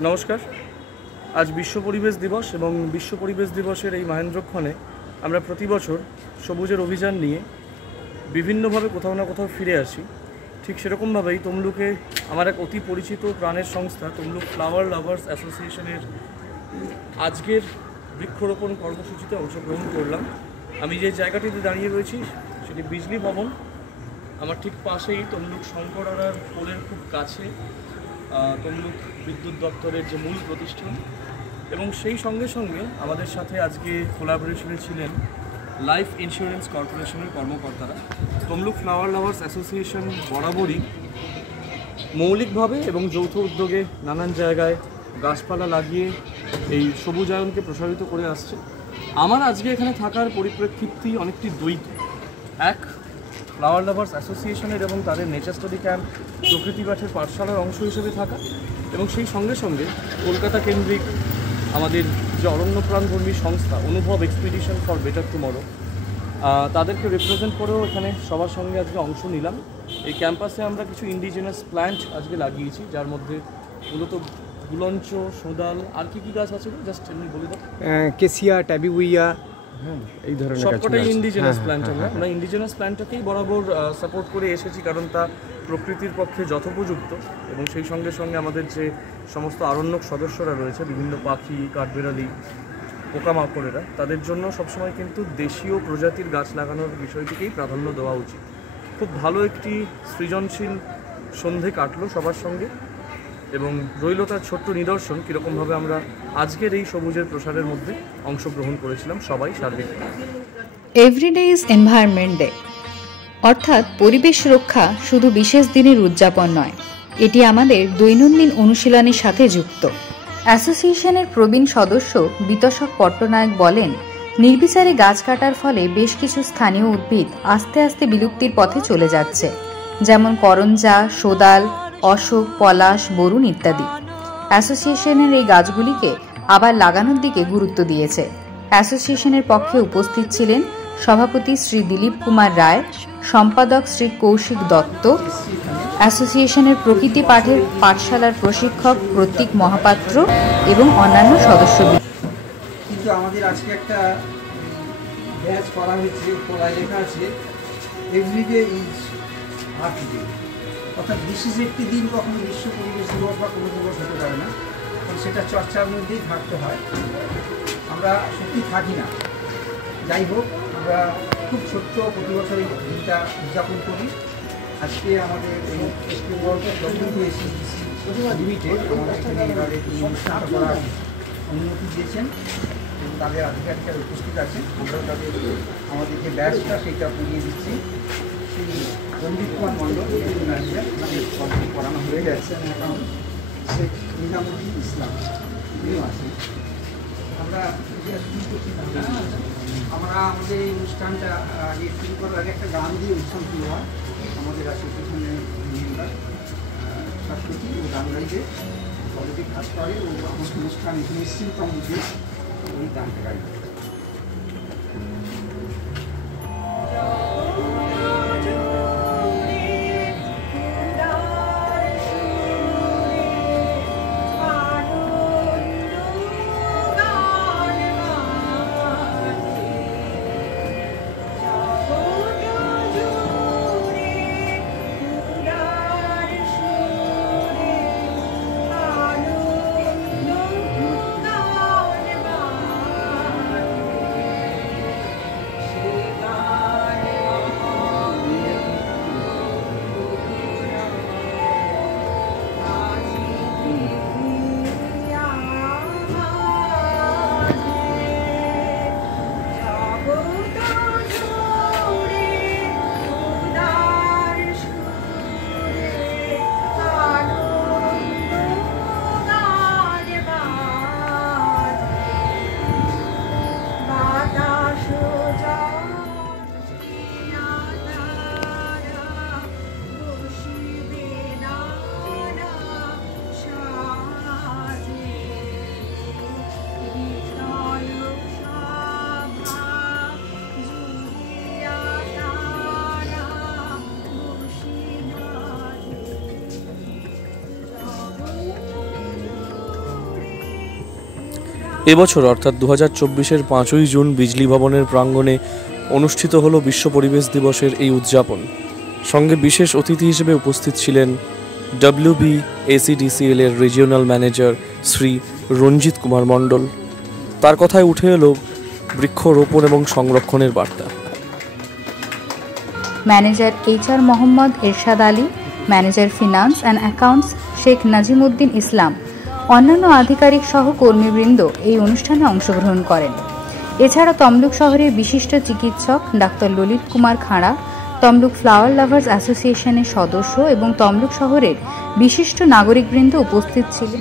নমস্কার। আজ বিশ্ব পরিবেশ দিবস এবং বিশ্ব পরিবেশ দিবসের এই মহেন্দ্রক্ষণে আমরা প্রতি বছর সবুজের অভিযান নিয়ে বিভিন্নভাবে কোথাও না কোথাও ফিরে আসি। ঠিক সেরকমভাবেই তমলুকে আমার এক অতি পরিচিত প্রাণের সংস্থা তমলুক ফ্লাওয়ার লাভার্স অ্যাসোসিয়েশনের আজকের বৃক্ষরোপণ কর্মসূচিতে অংশগ্রহণ করলাম। আমি যে জায়গাটিতে দাঁড়িয়ে রয়েছি সেটি বিজলি ভবন। আমার ঠিক পাশেই তমলুক শঙ্করার পোলের খুব কাছে তমলুক বিদ্যুৎ দপ্তরের যে মূল প্রতিষ্ঠান, এবং সেই সঙ্গে সঙ্গে আমাদের সাথে আজকে কোলাবোরেশনে ছিলেন লাইফ ইন্স্যুরেন্স কর্পোরেশনের কর্মকর্তারা। তমলুক ফ্লাওয়ার লাভার্স অ্যাসোসিয়েশন বরাবরই মৌলিকভাবে এবং যৌথ উদ্যোগে নানান জায়গায় গাছপালা লাগিয়ে এই সবুজায়নকে প্রসারিত করে আসছে। আমার আজকে এখানে থাকার পরিপ্রেক্ষিতটি অনেকটি দ্বৈত। এক, ফ্লাওয়ার লাভার্স অ্যাসোসিয়েশনের এবং তাদের নেচার স্টাডি ক্যাম্প প্রকৃতি পাঠের পাঠশালার অংশ হিসেবে থাকা, এবং সেই সঙ্গে সঙ্গে কলকাতা কেন্দ্রিক আমাদের যে অরণ্যপ্রাণধর্মী সংস্থা অনুভব এক্সপিডিশন ফর বেটার টুমরো, তাদেরকে রিপ্রেজেন্ট করেও এখানে সবার সঙ্গে আজকে অংশ নিলাম। এই ক্যাম্পাসে আমরা কিছু ইন্ডিজিনাস প্ল্যান্ট আজকে লাগিয়েছি, যার মধ্যে মূলত গুলঞ্চ, সোদাল, আর কি গাছ আছে জাস্ট এমনি বলে দাও। কেসিয়া, ট্যাবিউইয়া, এই ধরনের সবকটাই ইন্ডিজিনাস প্ল্যান্ট। আমরা ইন্ডিজিনাস প্ল্যান্টটাকেই বরাবর সাপোর্ট করে এসেছি, কারণ তা প্রকৃতির পক্ষে যথোপযুক্ত, এবং সেই সঙ্গে সঙ্গে আমাদের যে সমস্ত আরণ্যক সদস্যরা রয়েছে, বিভিন্ন পাখি, কাঠবেড়ালি, পোকামাকড়েরা, তাদের জন্য সবসময় কিন্তু দেশীয় প্রজাতির গাছ লাগানোর বিষয়টিকেই প্রাধান্য দেওয়া উচিত। খুব ভালো একটি সৃজনশীল সন্ধে কাটলো সবার সঙ্গে, এবং রইল তার ছোট্ট নিদর্শন কীরকমভাবে আমরা আজকের এই সবুজের প্রসারের মধ্যে অংশগ্রহণ করেছিলাম সবাই সার্বিক। এভরিডে ইজ এনভায়রনমেন্ট ডে, অর্থাৎ পরিবেশ রক্ষা শুধু বিশেষ দিনের উদযাপন নয়, এটি আমাদের দৈনন্দিন অনুশীলনের সাথে যুক্ত। অ্যাসোসিয়েশনের প্রবীণ সদস্য বিতশক পট্টনায়ক বলেন, নির্বিচারে গাছ কাটার ফলে বেশ কিছু স্থানীয় উদ্ভিদ আস্তে আস্তে বিলুপ্তির পথে চলে যাচ্ছে, যেমন করঞ্জা, সোদাল, অশোক, পলাশ, বরুণ ইত্যাদি। অ্যাসোসিয়েশনের এই গাছগুলিকে আবার লাগানোর দিকে গুরুত্ব দিয়েছে। অ্যাসোসিয়েশনের পক্ষে উপস্থিত ছিলেন সভাপতি শ্রী দিলীপ কুমার রায়, সম্পাদক শ্রী কৌশিক দত্ত, অ্যাসোসিয়েশনের প্রকৃতি পাঠের পাঠশালার প্রশিক্ষক প্রতীক মহাপাত্র এবং অন্যান্য সদস্য। কিন্তু আমাদের আজকে একটা ব্যাচ করা হয়েছে, তলায় লেখা আছে এভরিডে ইজ আর্থ ডে, অর্থাৎ বিশেষ একটি দিন কখনো বিশ্ব পরিবেশ দিবস বা কোনো দিবস হতে পারে না, কারণ সেটা চর্চার মধ্যেই থাকতে হয়। আমরা সত্যি থাকি না। যাই হোক, আমরা খুব ছোট্ট প্রতি বছর এই দিনটা উদযাপন করি। আজকে আমাদের এই ওয়েস্ট বেঙ্গল WSCDC লিমিটেড আমাদের এখানে এভাবে এই অনুষ্ঠানটা করার অনুমতি দিয়েছেন, এবং তাদের আধিকারিকরা উপস্থিত আছেন। আমরাও তাদের আমাদের যে ব্যাচটা সেটা পড়িয়ে দিচ্ছি। সেই পণ্ডিত কুমার মণ্ডল তাদের পড়ানো হয়ে গেছে, এখন শেখ নিজামুদ্দিন ইসলাম তিনিও আছেন। আমরা আমাদের এই অনুষ্ঠানটা আগে শুরু করার আগে একটা গান দিয়ে অনুষ্ঠান শুরু হয়। আমাদের অ্যাসোসিয়েশনের মেম্বার শাশ্বতী ও গান গাইতে অলরেডি কাজ করে, ও আমার অনুষ্ঠান এখানে এসেছিলাম বুঝে ওই গানটা গাইবে। এবছর অর্থাৎ 2024-এর 5ই জুন বিজলি ভবনের প্রাঙ্গণে অনুষ্ঠিত হলো বিশ্ব পরিবেশ দিবসের এই উদযাপন। সঙ্গে বিশেষ অতিথি হিসেবে উপস্থিত ছিলেন WBACDCL এর রিজিওনাল ম্যানেজার শ্রী রঞ্জিত কুমার মণ্ডল। তার কথায় উঠে এলো বৃক্ষরোপণ এবং সংরক্ষণের বার্তা। Manager HR Mohammad Ershad Ali, manager finance and accounts Sheikh Nazimuddin Islam, অন্যান্য আধিকারিক সহ কর্মীবৃন্দ এই অনুষ্ঠানে অংশগ্রহণ করেন। এছাড়া তমলুক শহরের বিশিষ্ট চিকিৎসক ডাক্তার ললিত কুমার খাঁড়া, তমলুক ফ্লাওয়ার লাভার্স অ্যাসোসিয়েশনের সদস্য এবং তমলুক শহরের বিশিষ্ট নাগরিকবৃন্দ উপস্থিত ছিলেন।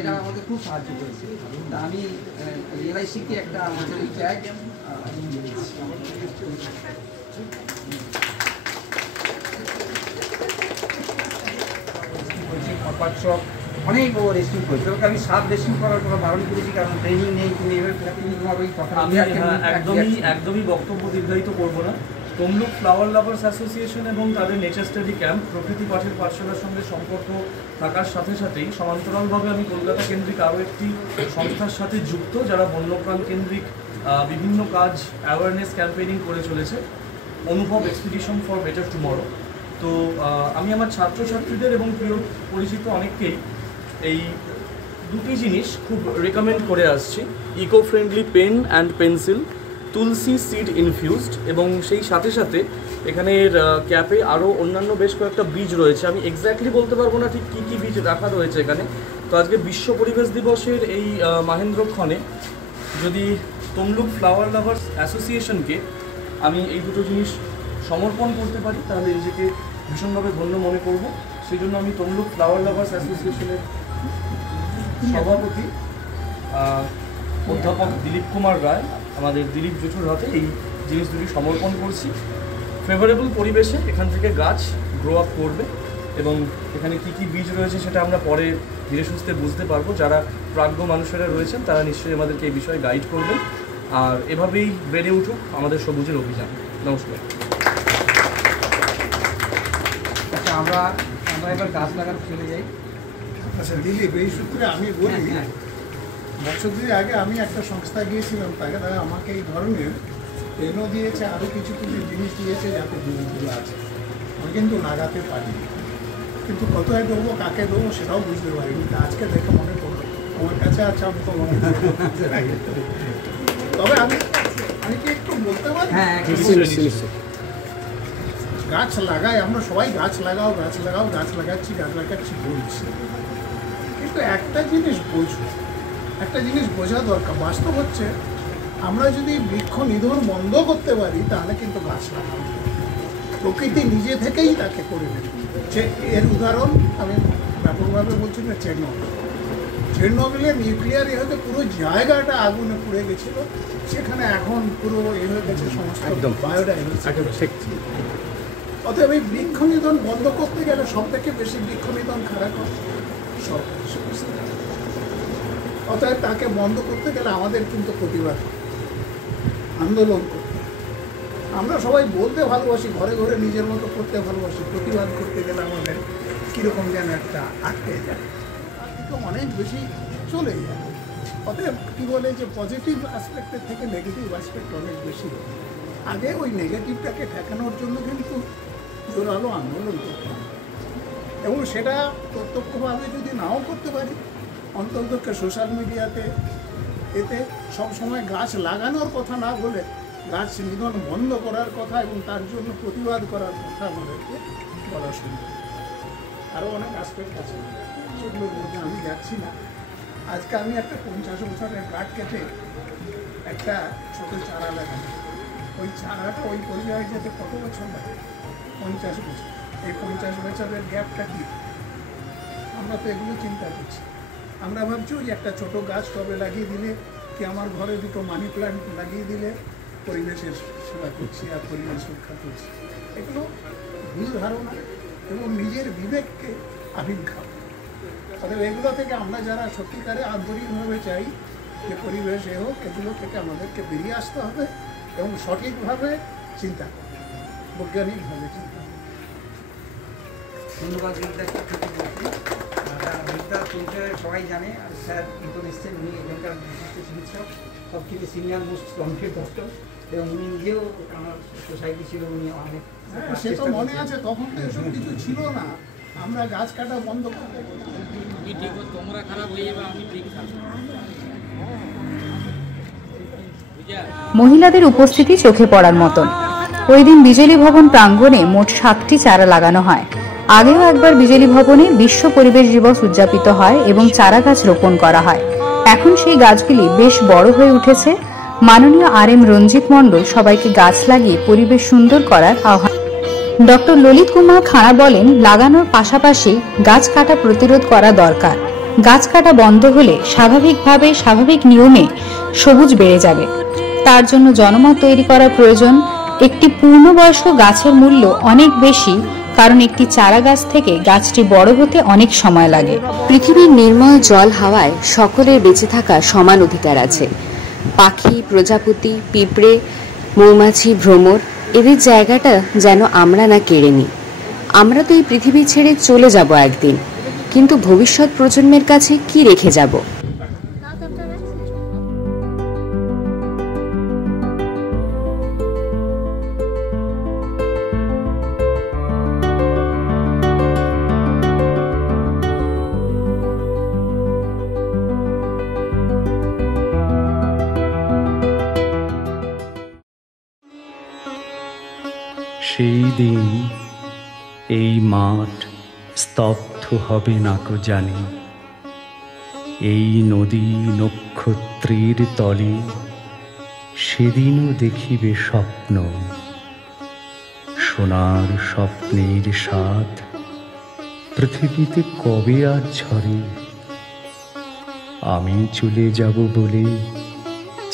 এরা আমাদের খুব সাহায্য করেছে। আমি LIC-কে একটা আমাদের ট্যাগ অনেক রেস্টিং করেছে। ওকে আমি সাব রেস্টিং করার কোনো বারণ করেছি, কারণ ট্রেনিং নেই। তুমি এবার তোমার ওই কথা আমি একদমই বক্তব্য দীর্ঘায়িত করব না। তমলুক ফ্লাওয়ার লাভার্স অ্যাসোসিয়েশন এবং তাদের নেচার স্টাডি ক্যাম্প প্রকৃতি পাঠের পাঠশালার সঙ্গে সম্পর্ক থাকার সাথে সাথেই সমান্তরালভাবে আমি কলকাতা কেন্দ্রিক আরও একটি সংস্থার সাথে যুক্ত, যারা বন্যপ্রাণ কেন্দ্রিক বিভিন্ন কাজ অ্যাওয়ারনেস ক্যাম্পেইনিং করে চলেছে, অনুভব এক্সপিডিশন ফর বেটার টুমরো। তো আমি আমার ছাত্রছাত্রীদের এবং প্রিয় পরিচিত অনেককেই এই দুটি জিনিস খুব রেকমেন্ড করে আসছি: eco friendly pen and pencil, tulsi seed infused, এবং সেই সাথে সাথে এখানের ক্যাপে আরও অন্যান্য বেশ কয়েকটা বীজ রয়েছে। আমি এক্স্যাক্টলি বলতে পারবো না ঠিক কী কী বীজ রাখা রয়েছে এখানে। তো আজকে বিশ্ব পরিবেশ দিবসের এই মাহেন্দ্রক্ষণে যদি তমলুক ফ্লাওয়ার লাভার্স অ্যাসোসিয়েশনকে আমি এই দুটো জিনিস সমর্পণ করতে পারি, তাহলে নিজেকে ভীষণভাবে ধন্য মনে করব। সেই জন্য আমি তমলুক ফ্লাওয়ার লাভার্স অ্যাসোসিয়েশনের সভাপতি অধ্যাপক দিলীপ কুমার রায়, আমাদের দিলীপ জেঠুর হাতে এই জিনিস দুটি সমর্পণ করছি। ফেভারেবল পরিবেশে এখান থেকে গাছ গ্রো আপ করবে, এবং এখানে কী কী বীজ রয়েছে সেটা আমরা পরে ধীরে সুস্থে বুঝতে পারবো। যারা প্রাজ্ঞ মানুষেরা রয়েছেন তারা নিশ্চয়ই আমাদেরকে এই বিষয়ে গাইড করবেন, আর এভাবেই বেড়ে উঠুক আমাদের সবুজের অভিযান। নমস্কার। আচ্ছা, আমরা এবার গাছ লাগানো চলে যাই। আচ্ছা দিলীপ, এই সূত্রে আমি বলি, বছর দুই আগে আমি একটা সংস্থায় গিয়েছিলাম, তাকে তারা আমাকে এই ধরনের পেনও দিয়েছে, আরও কিছু কিছু জিনিস দিয়েছে যাতে জিনিসগুলো আছে। আমি কিন্তু লাগাতে পারিনি, কিন্তু কোথায় দেবো, কাকে দেবো সেটাও বুঝতে পারিনি। আজকে দেখে মনে পড়লো আমার কাছে আছে, আমি তো মনে তবে আমি কি একটু বলতে পারি? হ্যাঁ, গাছ লাগাই, আমরা সবাই গাছ লাগাও গাছ লাগাও, গাছ লাগাচ্ছি বলছি, কিন্তু একটা জিনিস বোঝা দরকার। বাস্তব হচ্ছে, আমরা যদি বৃক্ষ নিধন বন্ধ করতে পারি তাহলে কিন্তু গাছ লাগাবো, প্রকৃতি নিজে থেকেই তাকে করে দেবে। এর উদাহরণ আমি ব্যাপকভাবে বলছি না, চেরনোবিলে নিউক্লিয়ার হয়তো পুরো জায়গাটা আগুনে পুড়ে গেছিল, সেখানে এখন পুরো হয়ে গেছে সমস্ত বায়োডাইভার্সিটি। অতএব এই বৃক্ষ নিধন বন্ধ করতে গেলে সব থেকে বেশি বৃক্ষ নিধন খারাপ সব। অতএব তাকে বন্ধ করতে গেলে আমাদের কিন্তু প্রতিবাদ আন্দোলন করতে। আমরা সবাই বলতে ভালোবাসি, ঘরে ঘরে নিজের মতো করতে ভালোবাসি, প্রতিবাদ করতে গেলে আমাদের কীরকম যেন একটা আটকে যায়, অনেক বেশি চলে যায়। অতএব কী বলে যে পজিটিভ অ্যাসপেক্টের থেকে নেগেটিভ অ্যাসপেক্ট অনেক বেশি। আগে ওই নেগেটিভটাকে ঠেকানোর জন্য কিন্তু জোরালো আন্দোলন করতে হবে, এবং সেটা প্রত্যক্ষভাবে যদি নাও করতে পারি, অন্তত সোশ্যাল মিডিয়াতে এতে সব সময় গাছ লাগানোর কথা না বলে গাছ নিধন বন্ধ করার কথা এবং তার জন্য প্রতিবাদ করার কথা আমাদেরকে বলা শুরু। আরও অনেক অ্যাসপেক্ট আছে, সেগুলোর মধ্যে আমি যাচ্ছি না। আজকে আমি একটা 50 বছরের কাঠ কেটে একটা ছোটো চারা লাগাই। ওই চারাটা ওই পরিবারে যেতে কত বছর লাগে? 50 বছর। এই 50 বছরের গ্যাপটা কি? আমরা তো এগুলো চিন্তা করছি। আমরা ভাবছি ওই একটা ছোটো গাছ টবে লাগিয়ে দিলে, কি আমার ঘরে দুটো মানি প্ল্যান্ট লাগিয়ে দিলে পরিবেশের সেবা করছি আর পরিবেশ রক্ষা করছি। এগুলো ভুল ধারণা এবং নিজের বিবেককে আবির্ভাব। অতএব এগুলো থেকে আমরা যারা সত্যিকারে আন্তরিকভাবে চাই যে পরিবেশ হোক, এগুলো থেকে আমাদেরকে বেরিয়ে আসতে হবে এবং সঠিকভাবে চিন্তা করতে হবে, বৈজ্ঞানিকভাবে চিন্তা করতে হবে। ধন্যবাদ। বিদ্যা পরিচয় সবাই জানে, আর স্যার কিন্তু নিশ্চয় উনি এখানকার বিশিষ্ট চিকিৎসক, সব থেকে সিনিয়র মোস্ট লঙ্কের ডক্টর, এবং উনি নিজেও আমার সোসাইটি ছিল, উনি অনেক সে তো মনে আছে, তখন তো এসব কিছু ছিল না, আমরা গাছ কাটা বন্ধ করতে তোমরা খারাপ হয়ে যাবে, আমি ঠিক থাকবো। মহিলাদের উপস্থিতি চোখে পড়ার মতন। ওই দিন বিজলী ভবন প্রাঙ্গণে মোট 7টি চারা লাগানো হয়। আগেও একবার বিজলী ভবনে বিশ্ব পরিবেশ দিবস উদযাপিত হয় এবং চারা গাছ রোপণ করা হয়। এখন সেই গাছগুলি বেশ বড় হয়ে উঠেছে। মাননীয় RM রঞ্জিত মণ্ডল সবাইকে গাছ লাগিয়ে পরিবেশ সুন্দর করার আহ্বান। ডক্টর ললিত কুমার খাঁড়া বলেন, লাগানোর পাশাপাশি গাছ কাটা প্রতিরোধ করা দরকার। গাছ কাটা বন্ধ হলে স্বাভাবিকভাবে স্বাভাবিক নিয়মে সবুজ বেড়ে যাবে। তার জন্য জনমত তৈরি করা প্রয়োজন। একটি পূর্ণবয়স্ক গাছের মূল্য অনেক বেশি, কারণ একটি চারা গাছ থেকে গাছটি বড় হতে অনেক সময় লাগে। পৃথিবীর নির্মল জল হাওয়ায় সকলের বেঁচে থাকার সমান অধিকার আছে। পাখি, প্রজাপতি, পিঁপড়ে, মৌমাছি, ভ্রমর, এদের জায়গাটা যেন আমরা না কেড়ে নিই। আমরা তো এই পৃথিবী ছেড়ে চলে যাব একদিন, কিন্তু ভবিষ্যৎ প্রজন্মের কাছে কি রেখে যাব? সেই দিন এই মাঠ স্তব্ধ হবে না কো জানি, এই নদী নক্ষত্রের তলে সেদিনও দেখিবে স্বপ্ন, সোনার স্বপ্নের স্বাদ পৃথিবীতে কবে আর ঝরে। আমি চলে যাব বলে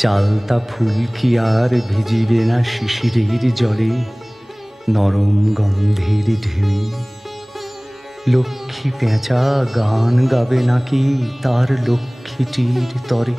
চালতা ফুল কি আর ভিজিবে না শিশিরের জলে, নরম গন্ধের ঢেউ। লক্ষ্মী পেঁচা গান গাবে নাকি তার লক্ষ্মীটির তরে।